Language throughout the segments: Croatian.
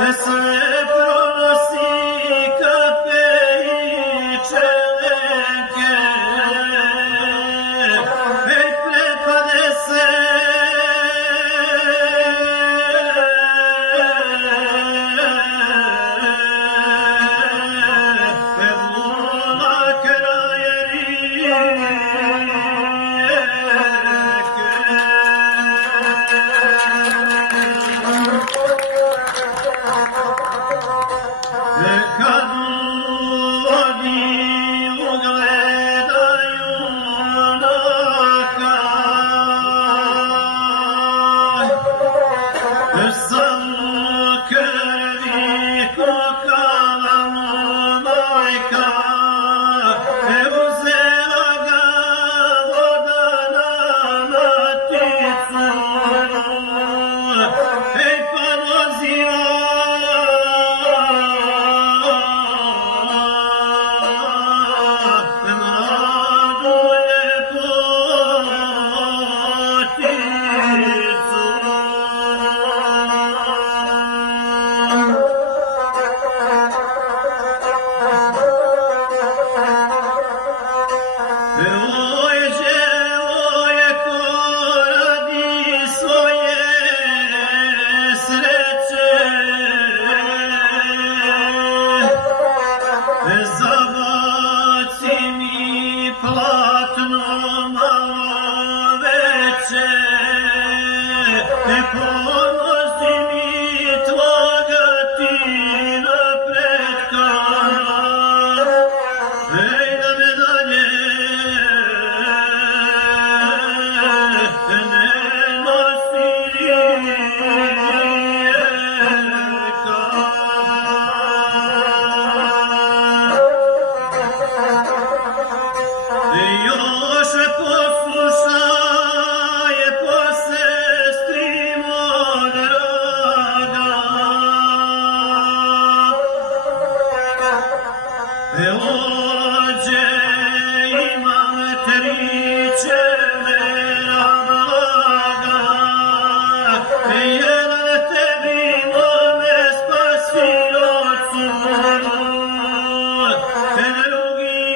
sve pronosi kape i čelenke, ej prepade se Evlula krajeri kad oni ugledaju junaka, samo krvi kokala mu majka, uzela ga voda na maticu, ej pa poziva zabaci mi platno malo veće, pomozi mi tvoga tina pretka, ej da me dalje ne nosi još poslušaj po sestri moja draga, ođe imam tri čevera blaga, jer tebi mome spasiocu, drugi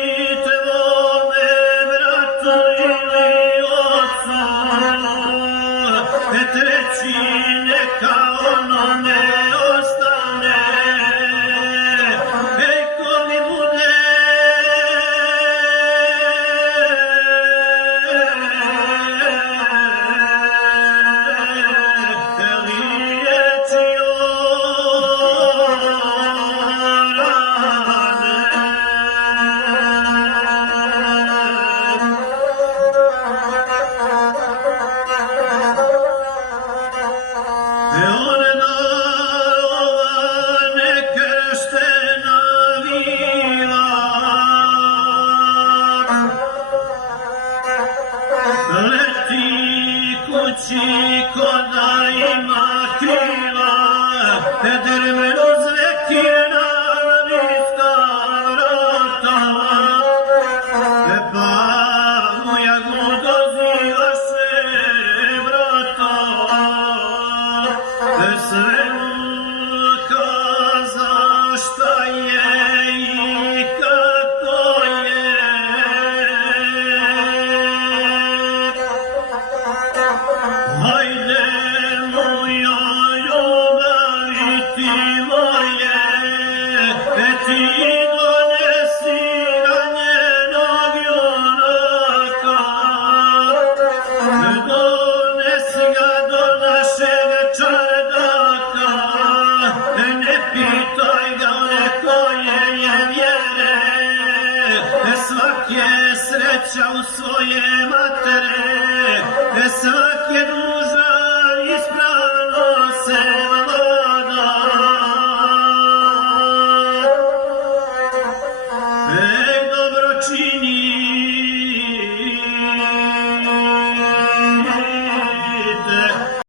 tvome bratu ili ocu, treći neka ono ne ostane, ej ko mi bude liječio ona ova nekrštena vila, leti kući ko da ima krila, drveno zvekina niska vrata, pa moja doziva se brata, sve mu kaza šta je i kako je, hajde moja ljubavi ti moje, ti donesi ranjenog junaka, donesi ga do našeg čardaka, ne pitaj ga koje je vjere, svak je sreća u svoje matere, svak je dužan ispravno se